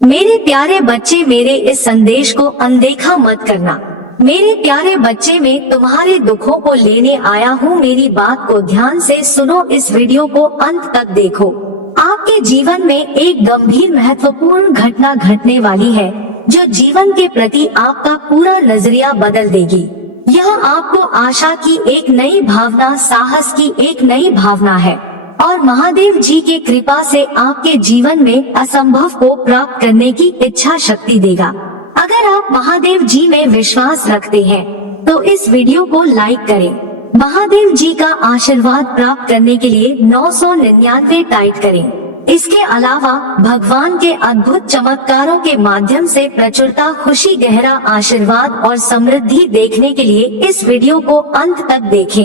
मेरे प्यारे बच्चे, मेरे इस संदेश को अनदेखा मत करना। मेरे प्यारे बच्चे, मैं तुम्हारे दुखों को लेने आया हूँ। मेरी बात को ध्यान से सुनो, इस वीडियो को अंत तक देखो। आपके जीवन में एक गंभीर महत्वपूर्ण घटना घटने वाली है जो जीवन के प्रति आपका पूरा नजरिया बदल देगी। यह आपको आशा की एक नई भावना, साहस की एक नई भावना है और महादेव जी के कृपा से आपके जीवन में असंभव को प्राप्त करने की इच्छा शक्ति देगा। अगर आप महादेव जी में विश्वास रखते हैं तो इस वीडियो को लाइक करें। महादेव जी का आशीर्वाद प्राप्त करने के लिए 999 टाइप करें। इसके अलावा भगवान के अद्भुत चमत्कारों के माध्यम से प्रचुरता, खुशी, गहरा आशीर्वाद और समृद्धि देखने के लिए इस वीडियो को अंत तक देखें।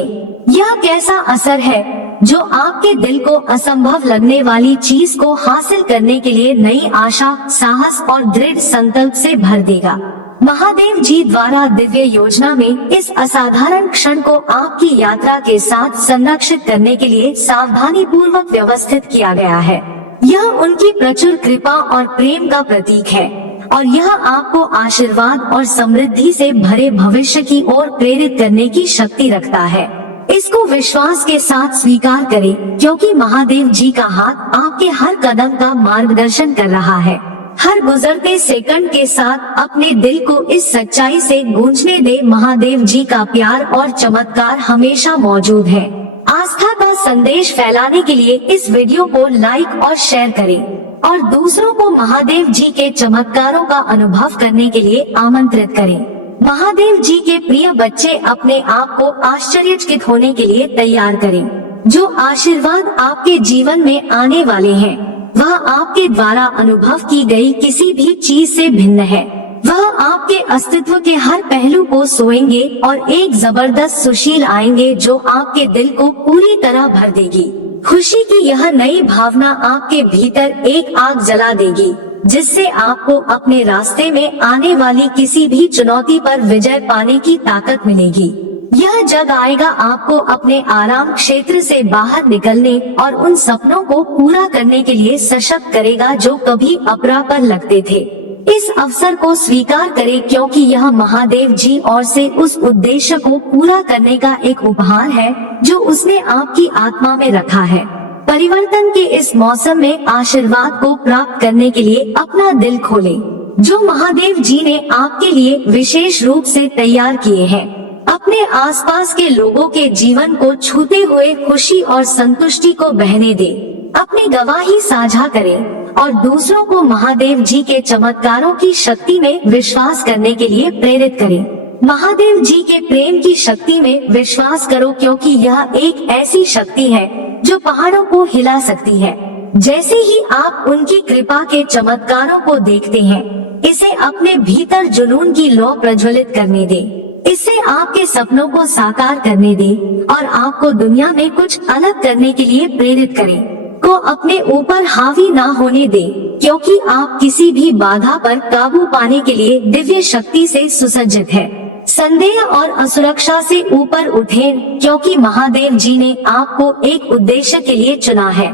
यह कैसा असर है जो आपके दिल को असंभव लगने वाली चीज को हासिल करने के लिए नई आशा, साहस और दृढ़ संकल्प से भर देगा। महादेव जी द्वारा दिव्य योजना में इस असाधारण क्षण को आपकी यात्रा के साथ संरक्षित करने के लिए सावधानी पूर्वक व्यवस्थित किया गया है। यह उनकी प्रचुर कृपा और प्रेम का प्रतीक है और यह आपको आशीर्वाद और समृद्धि से भरे भविष्य की ओर प्रेरित करने की शक्ति रखता है। इसको विश्वास के साथ स्वीकार करें, क्योंकि महादेव जी का हाथ आपके हर कदम का मार्गदर्शन कर रहा है। हर गुजरते सेकंड के साथ अपने दिल को इस सच्चाई से गूंजने दे, महादेव जी का प्यार और चमत्कार हमेशा मौजूद है। आस्था का संदेश फैलाने के लिए इस वीडियो को लाइक और शेयर करें और दूसरों को महादेव जी के चमत्कारों का अनुभव करने के लिए आमंत्रित करें। महादेव जी के प्रिय बच्चे, अपने आप को आश्चर्यचकित होने के लिए तैयार करें। जो आशीर्वाद आपके जीवन में आने वाले हैं वह आपके द्वारा अनुभव की गई किसी भी चीज से भिन्न है। वह आपके अस्तित्व के हर पहलू को सोएंगे और एक जबरदस्त सुशील आएंगे जो आपके दिल को पूरी तरह भर देगी। खुशी की यह नई भावना आपके भीतर एक आग जला देगी, जिससे आपको अपने रास्ते में आने वाली किसी भी चुनौती पर विजय पाने की ताकत मिलेगी। यह जग आएगा आपको अपने आराम क्षेत्र से बाहर निकलने और उन सपनों को पूरा करने के लिए सशक्त करेगा जो कभी अपरापर लगते थे। इस अवसर को स्वीकार करें, क्योंकि यह महादेव जी और से उस उद्देश्य को पूरा करने का एक उपहार है जो उसने आपकी आत्मा में रखा है। परिवर्तन के इस मौसम में आशीर्वाद को प्राप्त करने के लिए अपना दिल खोलें, जो महादेव जी ने आपके लिए विशेष रूप से तैयार किए हैं। अपने आसपास के लोगों के जीवन को छूते हुए खुशी और संतुष्टि को बहने दें। अपनी गवाही साझा करें और दूसरों को महादेव जी के चमत्कारों की शक्ति में विश्वास करने के लिए प्रेरित करें। महादेव जी के प्रेम की शक्ति में विश्वास करो, क्योंकि यह एक ऐसी शक्ति है जो पहाड़ों को हिला सकती है। जैसे ही आप उनकी कृपा के चमत्कारों को देखते हैं, इसे अपने भीतर जुनून की लौ प्रज्वलित करने दें। इससे आपके सपनों को साकार करने दें और आपको दुनिया में कुछ अलग करने के लिए प्रेरित करें। को अपने ऊपर हावी ना होने दें, क्योंकि आप किसी भी बाधा पर काबू पाने के लिए दिव्य शक्ति से सुसज्जित है। संदेह और असुरक्षा से ऊपर उठें, क्योंकि महादेव जी ने आपको एक उद्देश्य के लिए चुना है।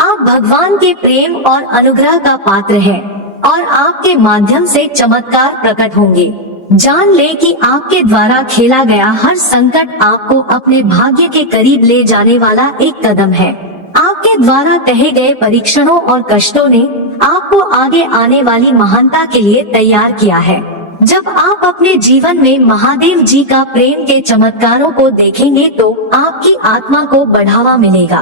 आप भगवान के प्रेम और अनुग्रह का पात्र हैं और आपके माध्यम से चमत्कार प्रकट होंगे। जान ले कि आपके द्वारा खेला गया हर संकट आपको अपने भाग्य के करीब ले जाने वाला एक कदम है। आपके द्वारा कहे गए परीक्षणों और कष्टों ने आपको आगे आने वाली महानता के लिए तैयार किया है। जब आप अपने जीवन में महादेव जी का प्रेम के चमत्कारों को देखेंगे तो आपकी आत्मा को बढ़ावा मिलेगा,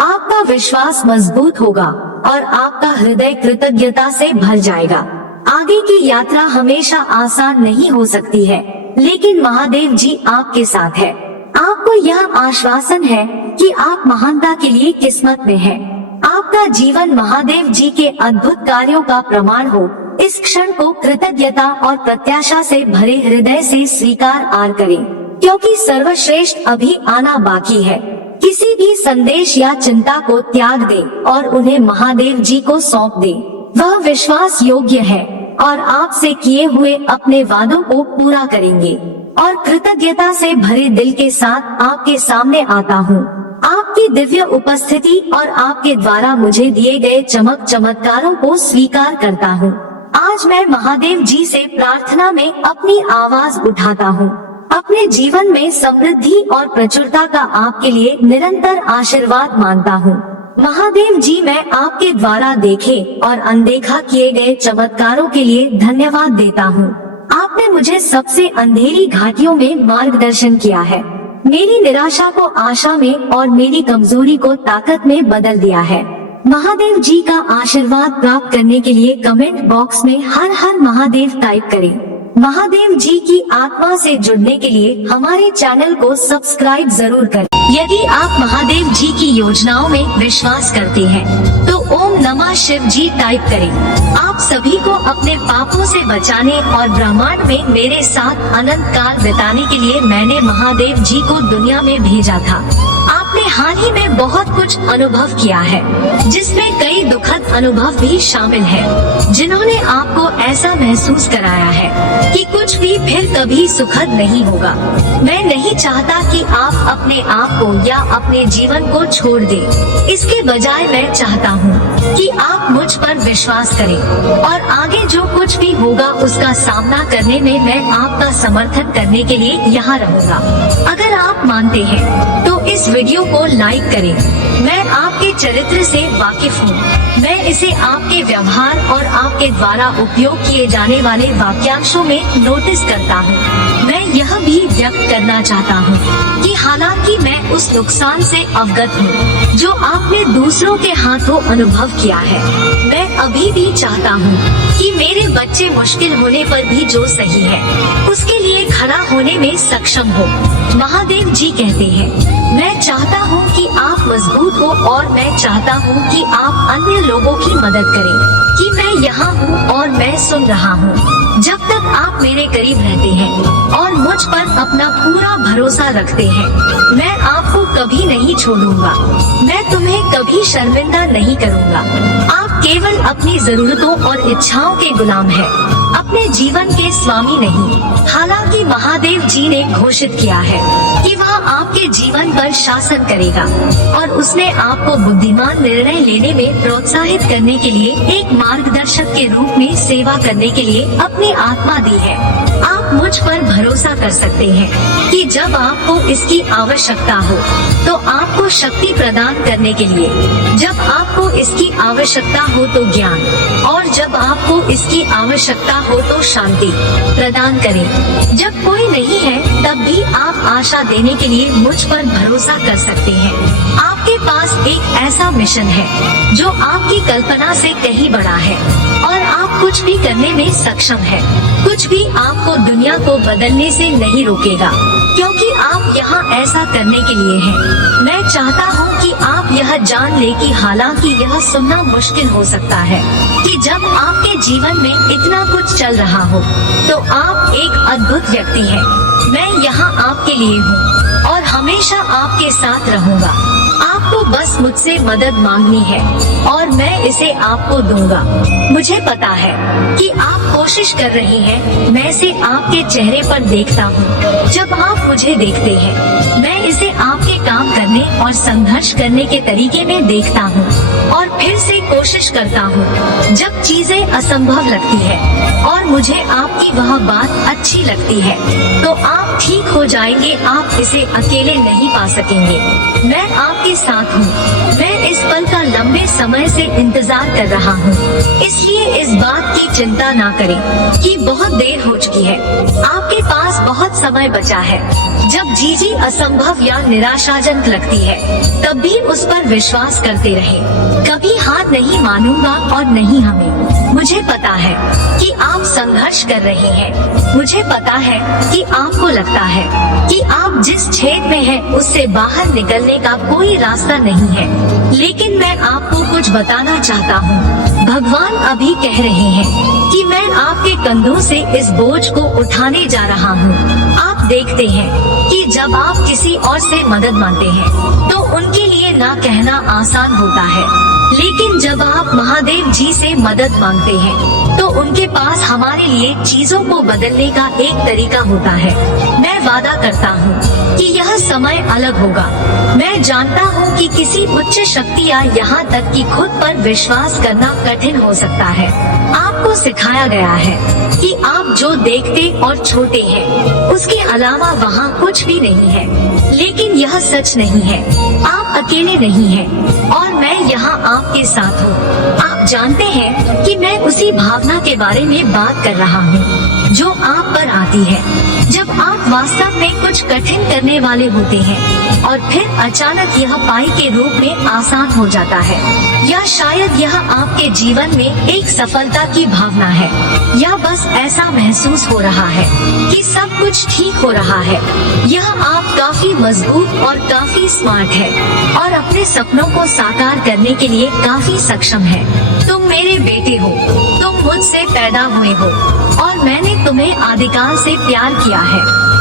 आपका विश्वास मजबूत होगा और आपका हृदय कृतज्ञता से भर जाएगा। आगे की यात्रा हमेशा आसान नहीं हो सकती है, लेकिन महादेव जी आपके साथ है। आपको यह आश्वासन है कि आप महानता के लिए किस्मत में हैं। आपका जीवन महादेव जी के अद्भुत कार्यों का प्रमाण हो। इस क्षण को कृतज्ञता और प्रत्याशा से भरे हृदय से स्वीकार करें, क्योंकि सर्वश्रेष्ठ अभी आना बाकी है। किसी भी संदेश या चिंता को त्याग दें और उन्हें महादेव जी को सौंप दें। वह विश्वास योग्य है और आपसे किए हुए अपने वादों को पूरा करेंगे। और कृतज्ञता से भरे दिल के साथ आपके सामने आता हूँ। आपकी दिव्य उपस्थिति और आपके द्वारा मुझे दिए गए चमत्कारों को स्वीकार करता हूँ। आज मैं महादेव जी से प्रार्थना में अपनी आवाज उठाता हूँ। अपने जीवन में समृद्धि और प्रचुरता का आपके लिए निरंतर आशीर्वाद मांगता हूँ। महादेव जी, मैं आपके द्वारा देखे और अनदेखा किए गए चमत्कारों के लिए धन्यवाद देता हूँ। आपने मुझे सबसे अंधेरी घाटियों में मार्गदर्शन किया है, मेरी निराशा को आशा में और मेरी कमजोरी को ताकत में बदल दिया है। महादेव जी का आशीर्वाद प्राप्त करने के लिए कमेंट बॉक्स में हर हर महादेव टाइप करें। महादेव जी की आत्मा से जुड़ने के लिए हमारे चैनल को सब्सक्राइब जरूर करें। यदि आप महादेव जी की योजनाओं में विश्वास करते हैं तो ओम नमः शिव जी टाइप करें। आप सभी को अपने पापों से बचाने और ब्रह्मांड में मेरे साथ अनंत काल बिताने के लिए मैंने महादेव जी को दुनिया में भेजा था। आपने हाल ही में बहुत कुछ अनुभव किया है, जिसमें कई दुखद अनुभव भी शामिल है, जिन्होंने आपको ऐसा महसूस कराया है कि कुछ भी फिर कभी सुखद नहीं होगा। मैं नहीं चाहता कि आप अपने आप को या अपने जीवन को छोड़ दें। इसके बजाय मैं चाहता हूँ कि आप मुझ पर विश्वास करें और आगे जो कुछ भी होगा उसका सामना करने में मैं आपका समर्थन करने के लिए यहाँ रहूँगा। अगर आप मानते हैं तो इस वीडियो को लाइक करें। मैं आपके चरित्र से वाकिफ हूँ। मैं इसे आपके व्यवहार और आपके द्वारा उपयोग किए जाने वाले वाक्यांशों में नोटिस करता हूँ। मैं यह भी व्यक्त करना चाहता हूँ कि हालांकि मैं उस नुकसान से अवगत हूँ जो आपने दूसरों के हाथों अनुभव किया है, मैं अभी भी चाहता हूँ कि मेरे बच्चे मुश्किल होने पर भी जो सही है उसके लिए खड़ा होने में सक्षम हो। महादेव जी कहते हैं, मैं चाहता हूँ कि आप मजबूत हो और मैं चाहता हूँ कि आप अन्य लोगों की मदद करें, कि मैं यहाँ हूँ और मैं सुन रहा हूँ। जब तक आप मेरे करीब रहते हैं और मुझ पर अपना पूरा भरोसा रखते हैं, मैं आपको कभी नहीं छोड़ूंगा। मैं तुम्हें कभी शर्मिंदा नहीं करूँगा। आप केवल अपनी जरूरतों और इच्छाओं के गुलाम हैं, अपने जीवन के स्वामी नहीं। हालांकि महादेव जी ने घोषित किया है कि वह आपके जीवन पर शासन करेगा और उसने आपको बुद्धिमान निर्णय लेने में प्रोत्साहित करने के लिए एक मार्गदर्शक के रूप में सेवा करने के लिए अपनी आत्मा दी है। आप मुझ पर भरोसा कर सकते हैं कि जब आपको इसकी आवश्यकता हो तो आपको शक्ति प्रदान करने के लिए, जब आपको इसकी आवश्यकता हो तो ज्ञान, और जब आपको इसकी आवश्यकता हो तो शांति प्रदान करें। जब कोई नहीं है तब भी आप आशा देने के लिए मुझ पर भरोसा कर सकते हैं। आपके पास एक ऐसा मिशन है जो आपकी कल्पना से कहीं बड़ा है और आप कुछ भी करने में सक्षम है। कुछ भी आपको दुनिया को बदलने से नहीं रोकेगा, क्योंकि आप यहाँ ऐसा करने के लिए हैं। मैं चाहता हूँ कि आप यह जान ले कि हालांकि यह सुनना मुश्किल हो सकता है कि जब आपके जीवन में इतना कुछ चल रहा हो तो आप एक अद्भुत व्यक्ति हैं। मैं यहाँ आपके लिए हूँ और हमेशा आपके साथ रहूँगा। आपको बस मुझसे मदद मांगनी है और मैं इसे आपको दूंगा। मुझे पता है कि आप कोशिश कर रही हैं। मैं इसे आपके चेहरे पर देखता हूँ जब आप मुझे देखते हैं। मैं इसे आपके काम करने और संघर्ष करने के तरीके में देखता हूँ और फिर से कोशिश करता हूँ जब चीजें असंभव लगती है और मुझे आपकी वह बात अच्छी लगती है तो आप ठीक हो जाएंगे। आप इसे अकेले नहीं पा सकेंगे। मैं आपके साथ हूँ। मैं इस पल का लंबे समय से इंतजार कर रहा हूँ, इसलिए इस बात की चिंता ना करें कि बहुत देर हो चुकी है। आपके पास बहुत समय बचा है। जब चीजें असंभव या निराशाजनक लगती है तब भी उस पर विश्वास करते रहे। कभी हार नहीं मानूंगा और नहीं हमें। मुझे पता है कि आप संघर्ष कर रहे हैं। मुझे पता है कि आपको लगता है कि आप जिस छेद में हैं उससे बाहर निकलने का कोई रास्ता नहीं है, लेकिन मैं आपको कुछ बताना चाहता हूँ। भगवान अभी कह रहे हैं कि मैं आपके कंधों से इस बोझ को उठाने जा रहा हूँ। आप देखते हैं कि जब आप किसी और से मदद मांगते हैं तो उनके लिए ना कहना आसान होता है, लेकिन जब आप महादेव जी से मदद मांगते हैं तो उनके पास हमारे लिए चीजों को बदलने का एक तरीका होता है। मैं वादा करता हूँ कि यह समय अलग होगा। मैं जानता हूँ कि किसी उच्च शक्ति या यहाँ तक कि खुद पर विश्वास करना कठिन हो सकता है। आपको सिखाया गया है कि आप जो देखते और छोटे हैं, उसके अलावा वहाँ कुछ भी नहीं है। लेकिन यह सच नहीं है। आप अकेले नहीं हैं और मैं यहाँ आपके साथ हूँ। आप जानते हैं कि मैं उसी भावना के बारे में बात कर रहा हूँ जो आप पर आती है जब आप वास्तव में कुछ कठिन करने वाले होते हैं और फिर अचानक यह पाई के रूप में आसान हो जाता है। या शायद यह आपके जीवन में एक सफलता की भावना है, या बस ऐसा महसूस हो रहा है कि सब कुछ ठीक हो रहा है। यह आप काफी मजबूत और काफी स्मार्ट है और अपने सपनों को साकार करने के लिए काफी सक्षम है। तुम मेरे बेटे हो, तुम मुझसे पैदा हुए हो और मैंने तुम्हें आदिकाल से प्यार किया है।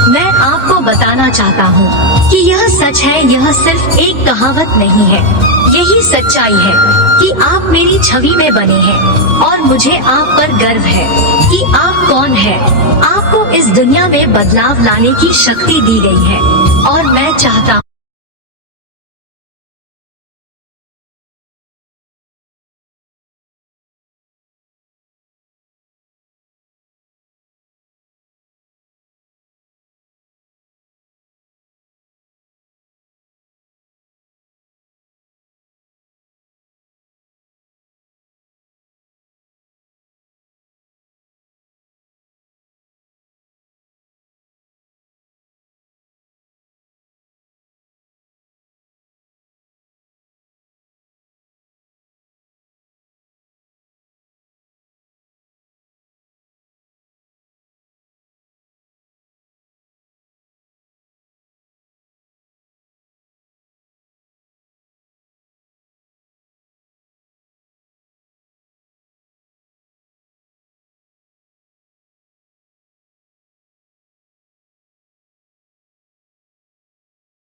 मैं आपको बताना चाहता हूँ कि यह सच है, यह सिर्फ एक कहावत नहीं है। यही सच्चाई है कि आप मेरी छवि में बने हैं और मुझे आप पर गर्व है कि आप कौन है। आपको इस दुनिया में बदलाव लाने की शक्ति दी गई है और मैं चाहता